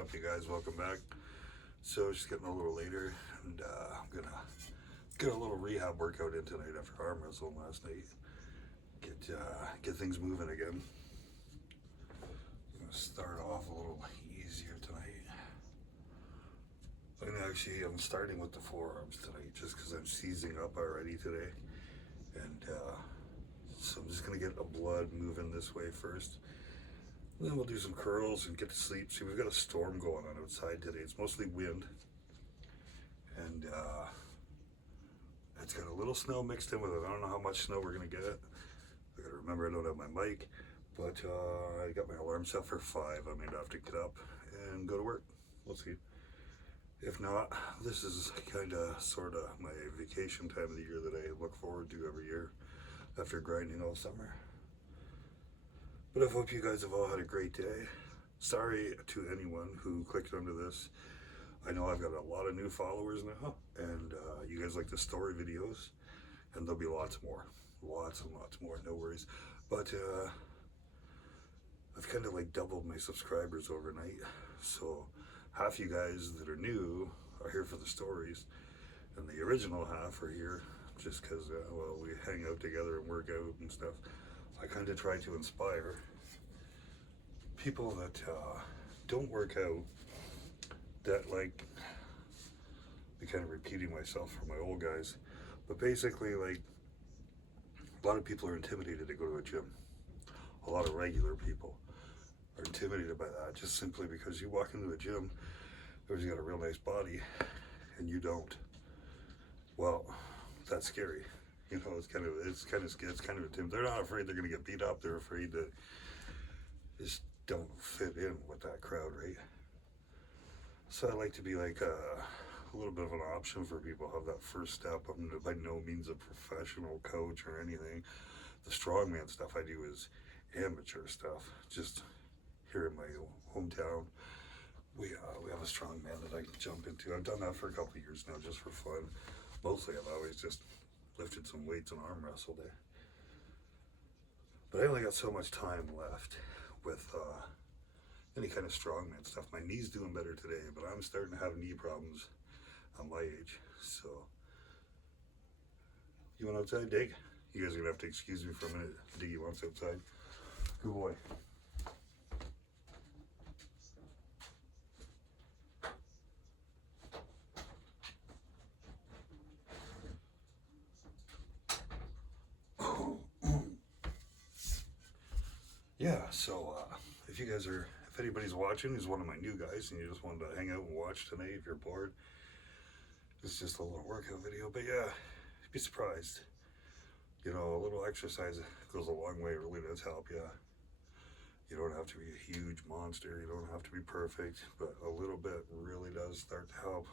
up, you guys? Welcome back. So just getting a little later, and I'm gonna get a little rehab workout in tonight after arm wrestling last night. Get things moving again. I'm gonna start off a little easier tonight. I'm starting with the forearms tonight just because I'm seizing up already today, and so I'm just gonna get the blood moving this way first. And then we'll do some curls and get to sleep. See, we've got a storm going on outside today. It's mostly wind, and it's got a little snow mixed in with it. I don't know how much snow we're gonna get. I gotta remember I don't have my mic, but I got my alarm set for 5. I may have to get up and go to work. We'll see. If not, this is kind of, sort of my vacation time of the year that I look forward to every year after grinding all summer. But I hope you guys have all had a great day. Sorry to anyone who clicked onto this. I know I've got a lot of new followers now, and you guys like the story videos, and there'll be lots more. Lots and lots more, no worries. But I've kind of like doubled my subscribers overnight. So half you guys that are new are here for the stories, and the original half are here just because, well, we hang out together and work out and stuff. I kind of try to inspire people that don't work out, that like, I'm kind of repeating myself for my old guys, but basically, like, a lot of people are intimidated to go to a gym. A lot of regular people are intimidated by that just simply because you walk into a gym, everybody's got a real nice body, and you don't. Well, that's scary. You know, it's kind of intimidating. They're not afraid they're going to get beat up. They're afraid that just don't fit in with that crowd, right? So I like to be like a little bit of an option for people, have that first step. I'm by no means a professional coach or anything. The strongman stuff I do is amateur stuff. Just here in my hometown, we have a strongman that I can jump into. I've done that for a couple of years now, just for fun. Mostly I've always just lifted some weights and arm wrestled there. But I only got so much time left with any kind of strongman stuff. My knee's doing better today, but I'm starting to have knee problems at my age. So, you want outside, Dig? You guys are gonna have to excuse me for a minute. Diggy wants outside. Good boy. Yeah, so if anybody's watching, who's one of my new guys, and you just wanted to hang out and watch tonight, if you're bored, it's just a little workout video. But yeah, you'd be surprised. You know, a little exercise goes a long way. It really does help you. You don't have to be a huge monster. You don't have to be perfect, but a little bit really does start to help,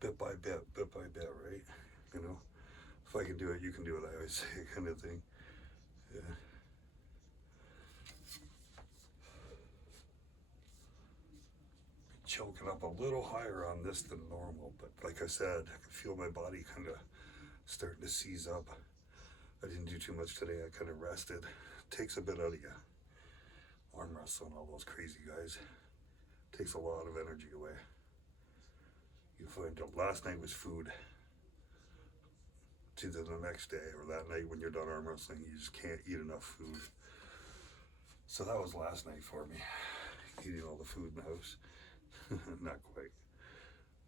bit by bit, right? You know, if I can do it, you can do it, I always say, kind of thing. Yeah. Choking up a little higher on this than normal, but like I said, I can feel my body kind of starting to seize up. I didn't do too much today. I kind of rested. Takes a bit out of you. Arm wrestling, all those crazy guys, takes a lot of energy away. You find out last night was food. It's either the next day or that night when you're done arm wrestling, you just can't eat enough food. So that was last night for me, eating all the food in the house. Not quite.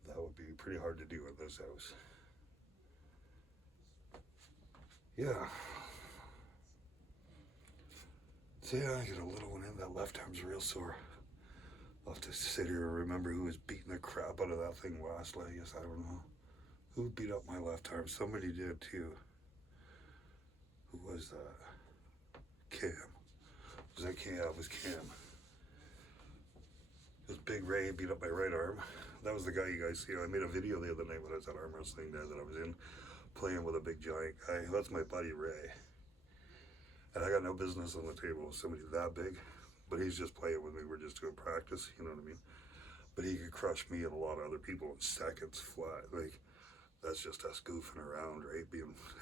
That would be pretty hard to do in this house. Yeah. So yeah, I get a little one in. That left arm's real sore. I'll have to sit here and remember who was beating the crap out of that thing last night. Yes, I don't know. Who beat up my left arm? Somebody did too. Who was that? Cam. Was that Cam? Yeah, it was Cam. It was Big Ray beat up my right arm. That was the guy you guys see. I made a video the other night when I was at arm wrestling there that I was in, playing with a big giant guy. That's my buddy Ray. And I got no business on the table with somebody that big, but he's just playing with me. We're just doing practice, you know what I mean? But he could crush me and a lot of other people in seconds flat. Like, that's just us goofing around, right?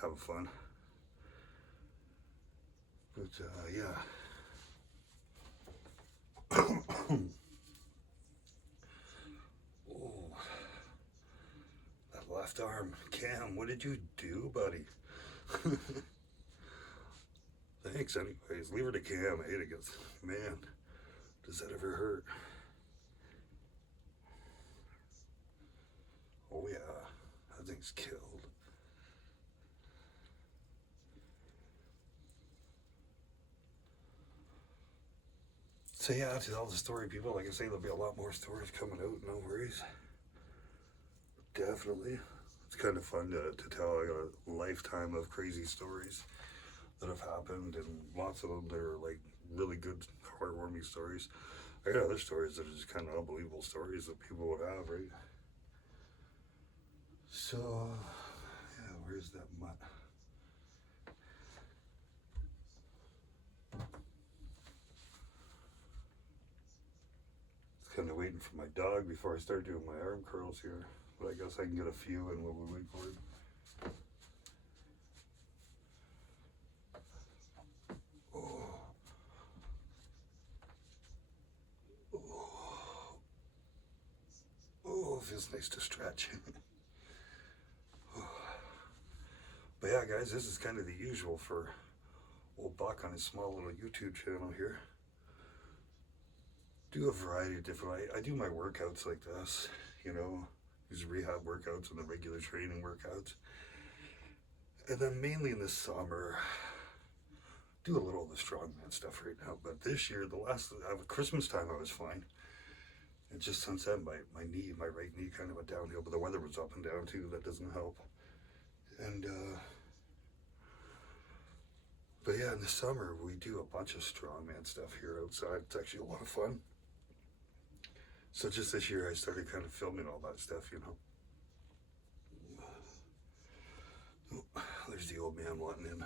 Having fun. But yeah. arm. Cam, what did you do, buddy? Thanks, anyways. Leave her to Cam. I hate it. Man, does that ever hurt? Oh, yeah. That thing's killed. So, yeah, to tell the story, people, like I say, there'll be a lot more stories coming out. No worries. Definitely. It's kind of fun to tell a lifetime of crazy stories that have happened, and lots of them, they're like really good, heartwarming stories. I got other stories that are just kind of unbelievable stories that people would have, right? So, yeah, where's that mutt? It's kind of waiting for my dog before I start doing my arm curls here, but I guess I can get a few in while we wait for him. Oh, it feels nice to stretch. But yeah, guys, this is kind of the usual for old Buck on his small little YouTube channel here. Do a variety of different, I do my workouts like this, you know, these rehab workouts and the regular training workouts. And then mainly in the summer, do a little of the strongman stuff right now. But this year, Christmas time, I was fine. And just since then, my right knee kind of went downhill, but the weather was up and down too. That doesn't help. And, but yeah, in the summer, we do a bunch of strongman stuff here outside. It's actually a lot of fun. So just this year, I started kind of filming all that stuff, you know. Oh, there's the old man wanting in.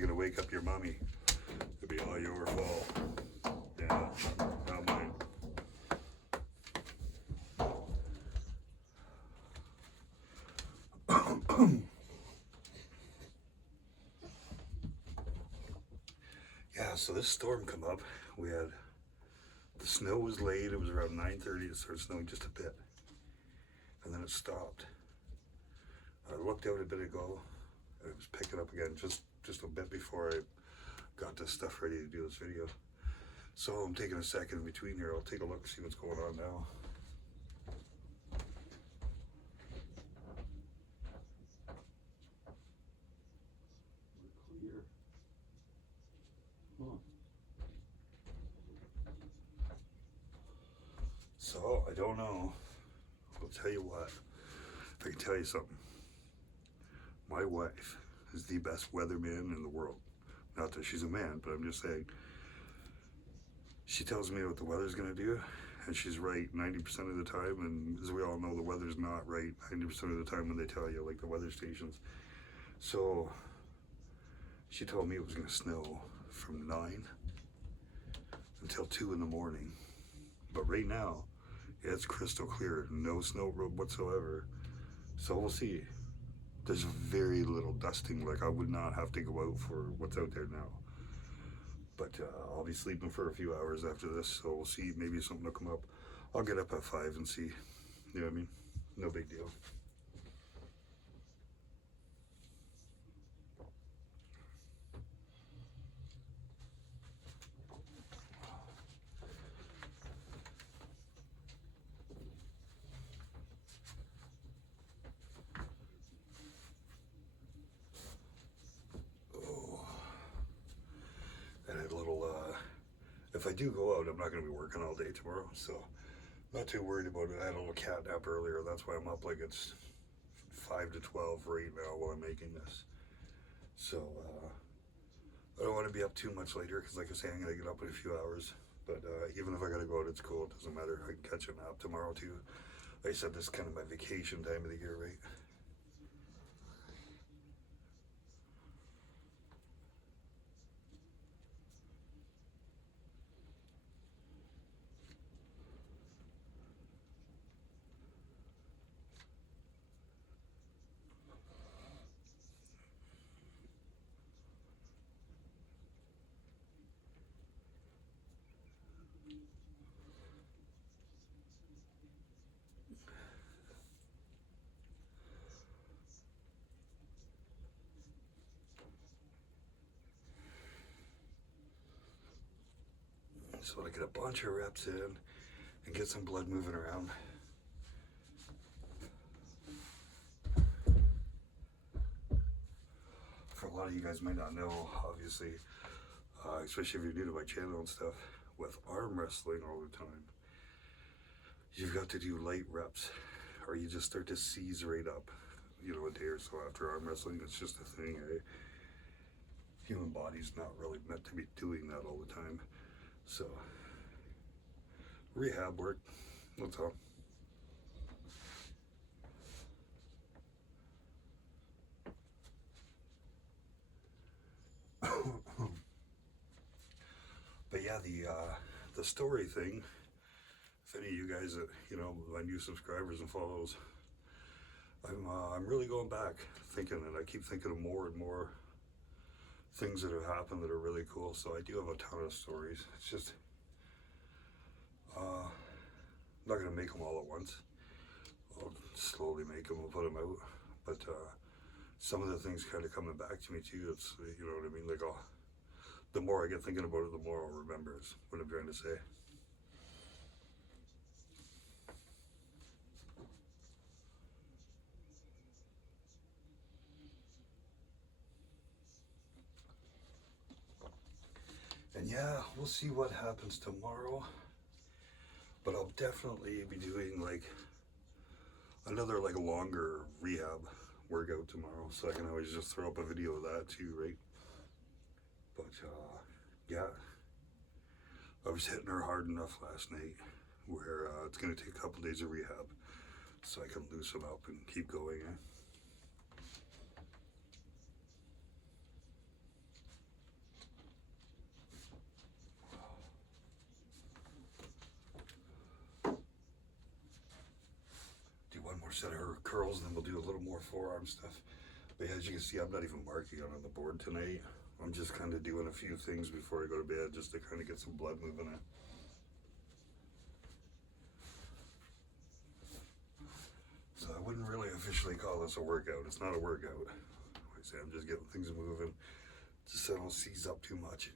Gonna wake up your mommy. It'll be all your fault. Yeah, not mine. Yeah, so this storm come up. We had, the snow was laid. It was around 9:30. It started snowing just a bit, and then it stopped. I looked out a bit ago, and it was picking up again just a bit before I got this stuff ready to do this video. So I'm taking a second in between here. I'll take a look, see what's going on now. Clear. So I don't know. I'll tell you what. I can tell you something. My wife is the best weatherman in the world. Not that she's a man, but I'm just saying. She tells me what the weather's gonna do, and she's right 90% of the time, and as we all know, the weather's not right 90% of the time when they tell you, like the weather stations. So, she told me it was gonna snow from 9 until 2 in the morning. But right now, it's crystal clear, no snow whatsoever. So we'll see. There's very little dusting, like I would not have to go out for what's out there now. But I'll be sleeping for a few hours after this, so we'll see, maybe something will come up. I'll get up at 5 and see, you know what I mean? No big deal. If I do go out, I'm not going to be working all day tomorrow, so not too worried about it. I had a little cat nap earlier, that's why I'm up like it's 5 to 12 right now while I'm making this. So I don't want to be up too much later because, like I say, I'm going to get up in a few hours. But even if I got to go out, it's cool. It doesn't matter. I can catch a nap tomorrow too. Like I said, this is kind of my vacation time of the year, right? So to get a bunch of reps in and get some blood moving around. For a lot of you guys might not know, obviously, especially if you're new to my channel and stuff, with arm wrestling all the time, you've got to do light reps or you just start to seize right up, you know, a day or so after arm wrestling. It's just a thing, eh? Human body's not really meant to be doing that all the time. So, rehab work, that's all. But yeah, the story thing, if any of you guys that, you know, my new subscribers and follows, I'm really going back thinking, and I keep thinking of more and more things that have happened that are really cool. So I do have a ton of stories. It's just I'm not gonna make them all at once. I'll slowly make them and put them out. But some of the things kind of coming back to me too. It's, you know what I mean, like, oh, the more I get thinking about it, the more I'll remember is what I'm trying to say. And yeah, we'll see what happens tomorrow. But I'll definitely be doing like another like longer rehab workout tomorrow. So I can always just throw up a video of that too, right? But yeah, I was hitting her hard enough last night where it's going to take a couple days of rehab so I can loosen up and keep going. Eh? Do one more set of her curls and then we'll do a little more forearm stuff. But yeah, as you can see, I'm not even marking on the board tonight. I'm just kind of doing a few things before I go to bed just to kind of get some blood moving in. So I wouldn't really officially call this a workout. It's not a workout. Like I say, I'm just getting things moving just so I don't seize up too much.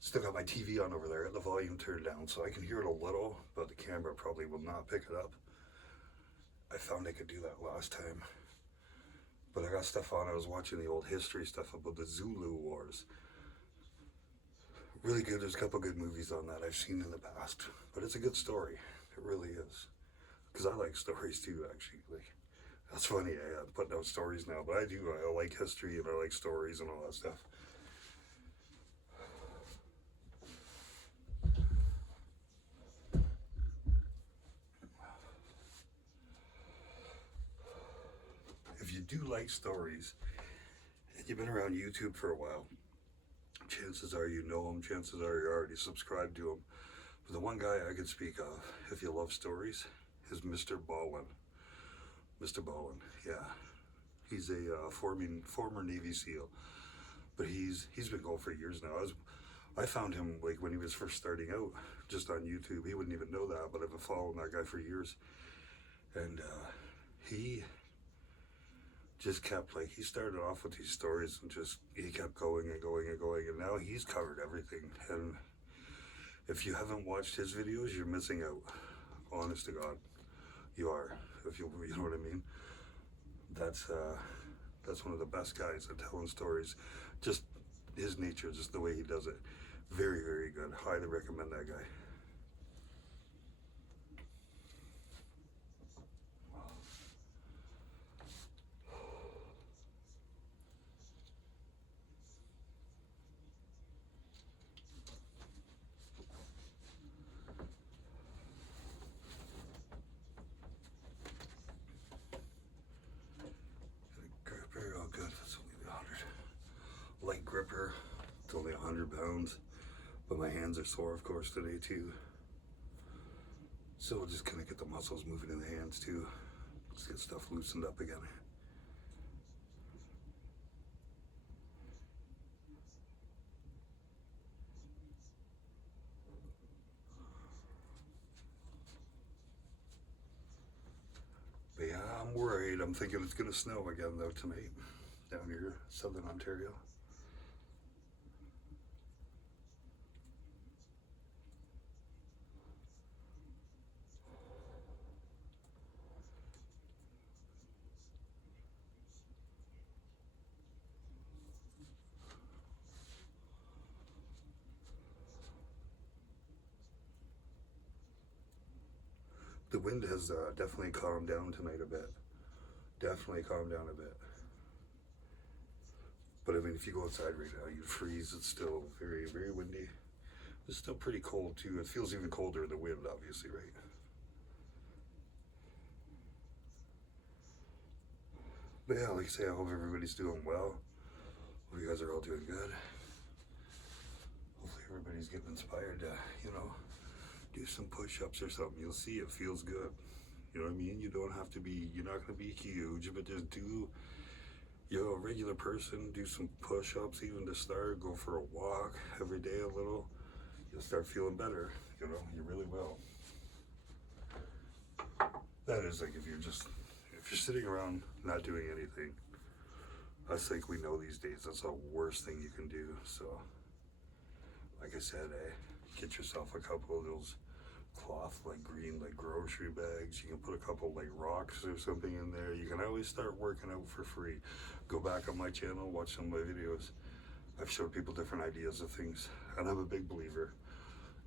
Still got my TV on over there, the volume turned down so I can hear it a little, but the camera probably will not pick it up. I found I could do that last time. But I got stuff on, I was watching the old history stuff about the Zulu Wars. Really good, there's a couple good movies on that I've seen in the past. But it's a good story, it really is. Because I like stories too, actually. Like, that's funny, I'm putting out stories now, but I do, I like history and I like stories and all that stuff. If you do like stories, and you've been around YouTube for a while, chances are you know them, chances are you're already subscribed to them. But the one guy I could speak of, if you love stories, is Mr. Ballin. Mr. Ballin, yeah. He's a former Navy SEAL, but he's been going for years now. I found him like when he was first starting out, just on YouTube. He wouldn't even know that, but I've been following that guy for years. And he just kept like, he started off with these stories and just, he kept going and going and going, and now he's covered everything. And if you haven't watched his videos, you're missing out. Honest to God, you are. If you know what I mean. That's one of the best guys at telling stories. Just his nature, just the way he does it. Very, very good. Highly recommend that guy. Gripper, oh good, that's only 100. Light gripper, it's only 100 pounds. But my hands are sore, of course, today too. So we'll just kind of get the muscles moving in the hands too. Let's get stuff loosened up again. But yeah, I'm worried. I'm thinking it's gonna snow again though tonight down here, southern Ontario. The wind has definitely calmed down tonight a bit. Definitely calmed down a bit. But I mean, if you go outside right now, you'd freeze. It's still very, very windy. It's still pretty cold too. It feels even colder in the wind, obviously, right? But yeah, like I say, I hope everybody's doing well. Hope you guys are all doing good. Hopefully everybody's getting inspired to, you know, do some push-ups or something. You'll see it feels good. You know what I mean? You don't have to be, you're not going to be huge, but just do, you know, a regular person, do some push-ups even to start. Go for a walk every day a little. You'll start feeling better. You know, you really will. That is like if you're sitting around not doing anything, I think we know these days that's the worst thing you can do. So, like I said, get yourself a couple of those cloth, like green, like grocery bags. You can put a couple like rocks or something in there. You can always start working out for free. Go back on my channel, watch some of my videos. I've showed people different ideas of things, and I'm a big believer.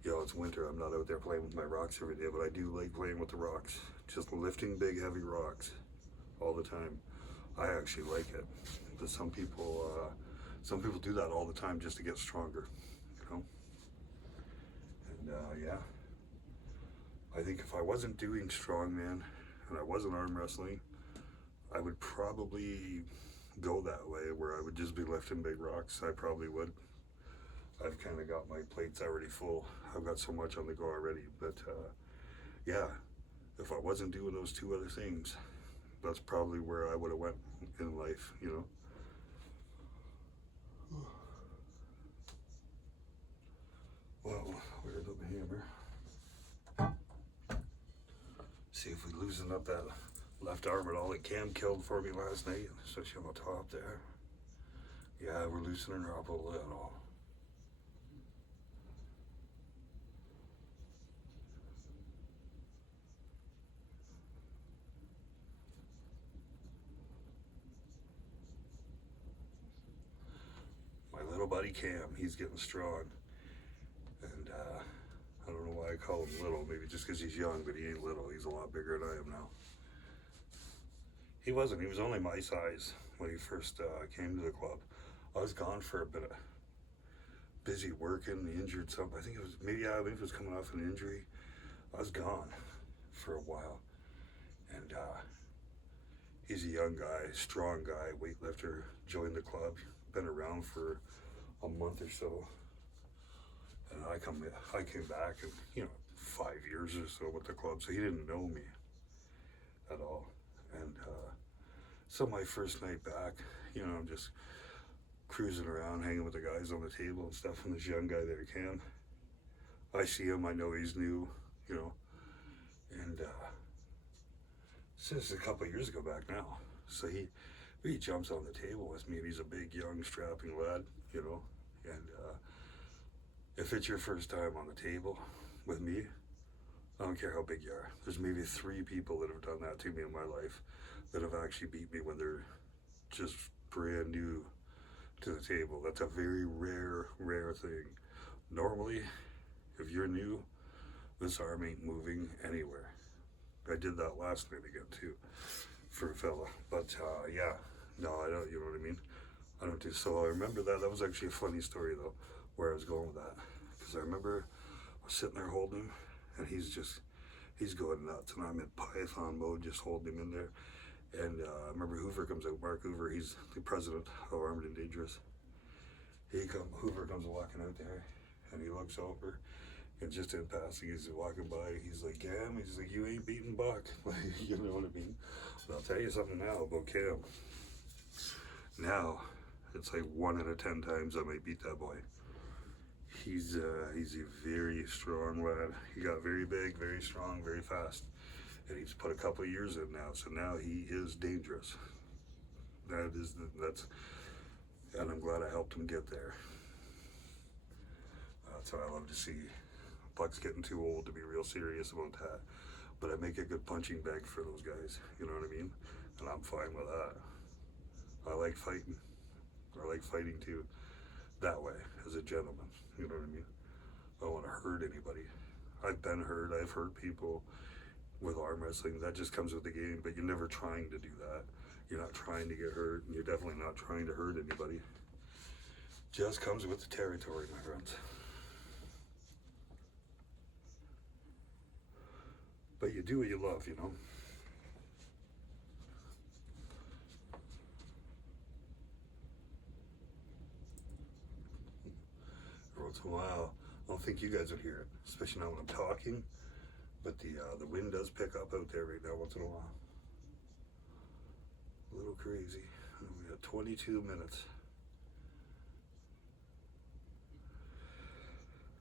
You know, it's winter, I'm not out there playing with my rocks every day, but I do like playing with the rocks. Just lifting big, heavy rocks all the time. I actually like it. But some people do that all the time just to get stronger, you know? And yeah, I think if I wasn't doing strongman and I wasn't arm wrestling, I would probably go that way where I would just be lifting big rocks. I probably would. I've kind of got my plates already full. I've got so much on the go already. But yeah, if I wasn't doing those two other things, that's probably where I would have went in life, you know. Well, where's the hammer? See if we loosen up that left arm at all that Cam killed for me last night, especially on the top there. Yeah, we're loosening her up a little. My little buddy Cam, he's getting strong. And I don't know why I call him little, maybe just because he's young, but he ain't little. He's a lot bigger than I am now. He wasn't, he was only my size when he first came to the club. I was gone for a bit, busy working, injured something. I think it was, maybe it was coming off an injury. I was gone for a while. And he's a young guy, strong guy, weightlifter, joined the club, been around for a month or so. And I came back and, you know, 5 years or so with the club, so he didn't know me at all. And so my first night back, you know, I'm just cruising around, hanging with the guys on the table and stuff, and this young guy there, Cam, I see him, I know he's new, you know, and this is a couple of years ago back now. So He jumps on the table with me, and he's a big, young, strapping lad, you know. And if it's your first time on the table with me, I don't care how big you are. There's maybe 3 people that have done that to me in my life that have actually beat me when they're just brand new to the table. That's a very rare, rare thing. Normally, if you're new, this arm ain't moving anywhere. I did that last night again too, for a fella. But yeah, no, I don't. You know what I mean? I don't do. So I remember that. That was actually a funny story though, where I was going with that, because I remember I was sitting there holding him, and he's going nuts, and I'm in python mode, just holding him in there. And I remember Hoover comes out. Mark Hoover, he's the president of Armed and Dangerous. Hoover comes walking out there, and he looks over, and just in passing, he's walking by. He's like, Cam, he's like, you ain't beating Buck. Like, you know what I mean? But I'll tell you something now about Cam. Now, it's like 1 out of 10 times I might beat that boy. He's a very strong lad. He got very big, very strong, very fast. And he's put a couple of years in now, so now he is dangerous. And I'm glad I helped him get there. That's what I love to see. Buck's getting too old to be real serious about that, but I make a good punching bag for those guys, you know what I mean? And I'm fine with that. I like fighting. I like fighting too, that way, as a gentleman, you know what I mean? I don't want to hurt anybody. I've been hurt, I've hurt people with arm wrestling. That just comes with the game, but you're never trying to do that. You're not trying to get hurt, and you're definitely not trying to hurt anybody. Just comes with the territory, my friends. But you do what you love, you know. Every once in a while, I don't think you guys would hear it, especially now when I'm talking. But the wind does pick up out there right now once in a while. A little crazy. We got 22 minutes.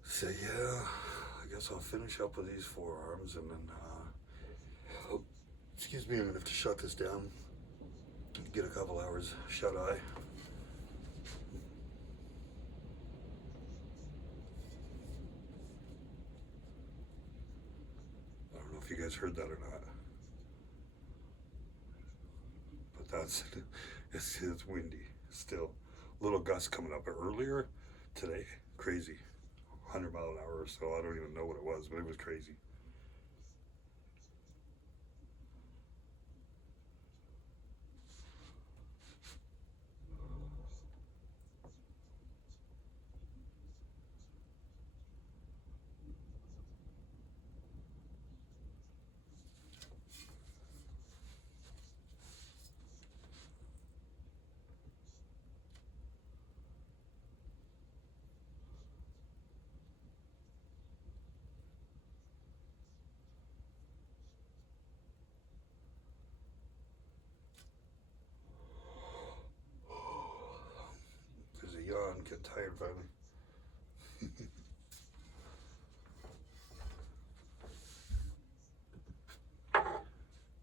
So yeah, I guess I'll finish up with these forearms, and then excuse me, I'm gonna have to shut this down. Get a couple hours shut eye. I don't know if you guys heard that or not, but that's it's windy still. Little gusts coming up earlier today, crazy, 100 mile an hour or so. I don't even know what it was, but it was crazy. There's a yawn, get tired finally.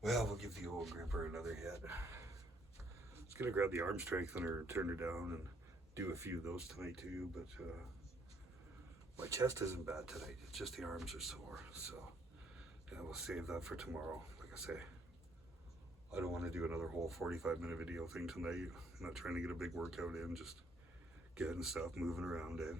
Well, we'll give the old gripper another hit. I was gonna grab the arm strengthener and turn her down and do a few of those tonight too, but my chest isn't bad tonight. It's just the arms are sore, so yeah, we'll save that for tomorrow. Like I say, I don't want to do another whole 45-minute video thing tonight. I'm not trying to get a big workout in, just getting stuff moving around in.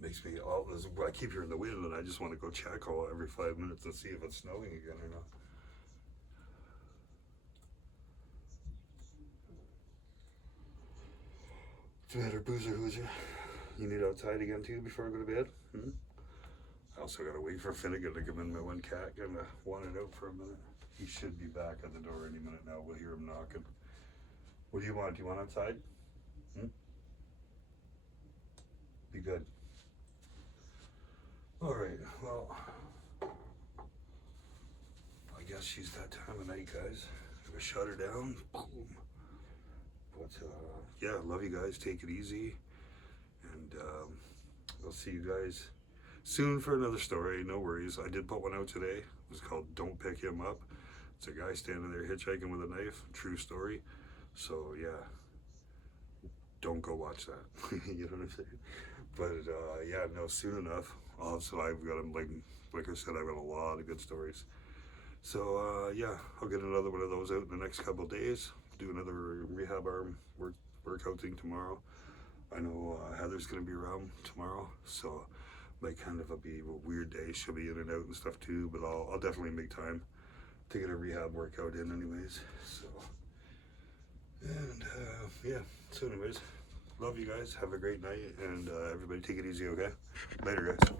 Makes me all this. I keep hearing the wind, and I just want to go check every 5 minutes and see if it's snowing again or not. What's the matter, Boozer Hoozer? You need outside again too before I go to bed? I also gotta wait for Finnegan to come in. My one cat gonna wanted out for a minute. He should be back at the door any minute now. We'll hear him knocking. What do you want? Do you want outside? Be good. All right, well, I guess she's that time of night, guys. If I shut her down, boom. But yeah, love you guys. Take it easy, and I'll see you guys soon for another story. No worries. I did put one out today. It was called "Don't Pick Him Up." It's a guy standing there hitchhiking with a knife. True story. So yeah, don't go watch that. You know what I'm saying? But yeah, no, soon enough. Also, I've got like I said, I've got a lot of good stories. So yeah, I'll get another one of those out in the next couple of days. Do another rehab arm workout thing tomorrow. I know Heather's gonna be around tomorrow, so might kind of be a weird day. She'll be in and out and stuff too, but I'll definitely make time to get a rehab workout in, anyways. So and yeah. So anyways, love you guys. Have a great night, and everybody take it easy. Okay, later, guys.